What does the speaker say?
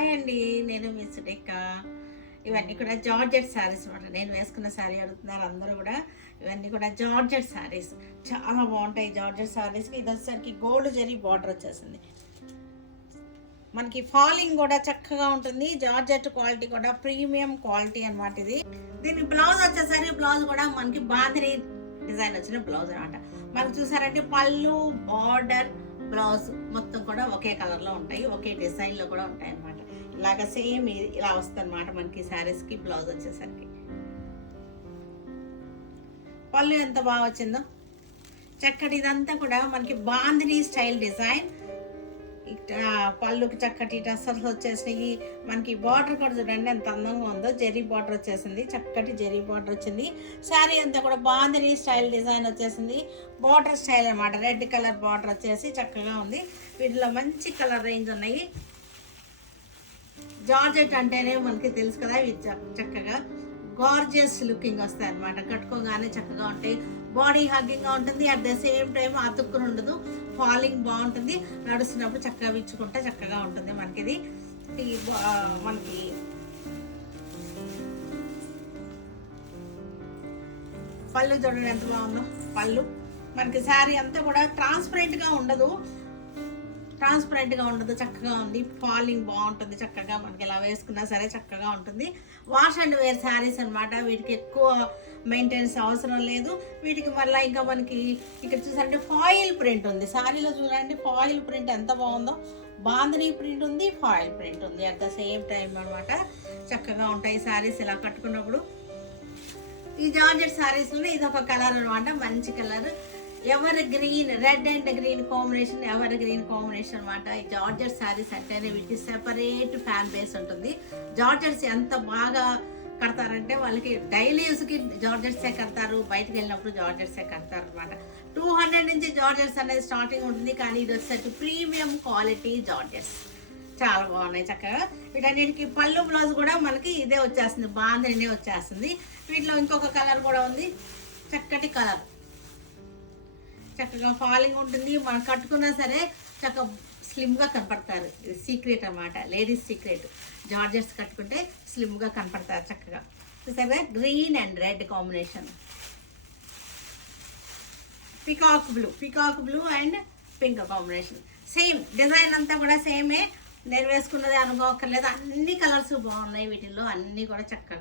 Hi అండి, నేను మీ సురేఖ. ఇవన్నీ కూడా జార్జెట్ శారీస్ అనమాట. నేను వేసుకున్న శారీ అడుగుతున్నారు అందరూ కూడా. ఇవన్నీ కూడా జార్జెట్ శారీస్, చాలా బాగుంటాయి. జార్జెట్ శారీస్కి ఇది వచ్చేసరికి గోల్డ్ జరీ బార్డర్ వచ్చేసింది. మనకి ఫాలింగ్ కూడా చక్కగా ఉంటుంది. జార్జెట్ క్వాలిటీ కూడా ప్రీమియం క్వాలిటీ అనమాట. ఇది దీని బ్లౌజ్ వచ్చేసరికి బ్లౌజ్ కూడా మనకి బాందిని డిజైన్ వచ్చిన బ్లౌజ్ అనమాట. మనకు చూసారంటే పళ్ళు, బార్డర్, బ్లౌజ్ మొత్తం కూడా ఒకే కలర్లో ఉంటాయి, ఒకే డిజైన్లో కూడా ఉంటాయి అనమాట. ఇలాగ సేమ్ ఇలా వస్తుంది అనమాట మనకి శారీస్కి. బ్లౌజ్ వచ్చేసరికి పళ్ళు ఎంత బాగా వచ్చిందో చక్కటి. ఇదంతా కూడా మనకి బాందిని స్టైల్ డిజైన్. పళ్ళుకి చక్కటి టసర్స్ వచ్చేసినాయి. మనకి బార్డర్ కూడా చూడండి ఎంత అందంగా ఉందో. జెరీ బార్డర్ వచ్చేసింది, చక్కటి జెరీ బార్డర్ వచ్చింది. శారీ అంతా కూడా బాందిని స్టైల్ డిజైన్ వచ్చేసింది. బార్డర్ స్టైల్ అనమాట. రెడ్ కలర్ బార్డర్ వచ్చేసి చక్కగా ఉంది. వీటిలో మంచి కలర్ రేంజ్ ఉన్నాయి. జార్జెట్ అంటేనే మనకి తెలుసు కదా, ఇవి చక్కగా గార్జియస్ లుకింగ్ వస్తాయి అనమాట. కట్టుకోగానే చక్కగా ఉంటాయి. బాడీ హగ్గింగ్గా ఉంటుంది, అట్ ద సేమ్ టైం అతుక్కుని ఉండదు. ఫాలింగ్ బాగుంటుంది, నడుస్తున్నప్పుడు చక్కగా విచ్చుకుంటే చక్కగా ఉంటుంది మనకి. ఇది మనకి పళ్ళు చూడండి ఎంత బాగుందో. పళ్ళు మనకి శారీ అంతా కూడా ట్రాన్స్పరెంట్గా ఉండదు, చక్కగా ఉంది. ఫాలింగ్ బాగుంటుంది చక్కగా. మనకి ఎలా వేసుకున్నా సరే చక్కగా ఉంటుంది. వాష్ అండ్ వేర్ శారీస్ అనమాట. వీటికి ఎక్కువ మెయింటెనెన్స్ అవసరం లేదు. వీటికి మళ్ళీ ఇంకా మనకి ఇక్కడ చూసారంటే ఫాయిల్ ప్రింట్ ఉంది శారీలో. చూడండి ఫాయిల్ ప్రింట్ ఎంత బాగుందో. బాందిని ప్రింట్ ఉంది, ఫాయిల్ ప్రింట్ ఉంది అట్ ద సేమ్ టైం అనమాట. చక్కగా ఉంటాయి శారీస్ ఇలా కట్టుకున్నప్పుడు. ఈ జార్జెట్ శారీస్లో ఇది ఒక కలర్ అనమాట, మంచి colour. Ever green, red and green combination, ever green combination అనమాట. ఈ జార్జెట్ శారీస్ అంటేనే వీటికి సెపరేట్ ఫ్యాన్ బేస్ ఉంటుంది. జార్జెట్స్ ఎంత బాగా కడతారంటే వాళ్ళకి డైలీ యూస్కి జార్జెట్సే కడతారు, బయటకు వెళ్ళినప్పుడు జార్జెట్సే కడతారు అనమాట. 200 నుంచి జార్జెట్స్ అనేది స్టార్టింగ్ ఉంటుంది. కానీ ఇది వచ్చేసరికి ప్రీమియం క్వాలిటీ జార్జెట్స్ చాలా బాగున్నాయి చక్కగా. వీటన్నిటికి పళ్ళు బ్లౌజ్ కూడా మనకి ఇదే వచ్చేస్తుంది, బాందినే వచ్చేస్తుంది. వీటిలో ఇంకొక కలర్ కూడా ఉంది, చక్కటి కలర్. చక్కగా ఫాలింగ్ ఉంటుంది. మనం కట్టుకున్నా సరే చక్కగా స్లిమ్గా కనపడతారు. ఇది సీక్రెట్ అనమాట, లేడీస్ సీక్రెట్. జార్జెట్స్ కట్టుకుంటే స్లిమ్గా కనపడతారు చక్కగా. చూసారా green and red combination. Peacock blue and pink combination. Same design అంతా కూడా సేమే. నేను వేసుకున్నది అనుకోకర్లేదు, అన్ని కలర్స్ బాగున్నాయి వీటిల్లో, అన్నీ కూడా చక్కగా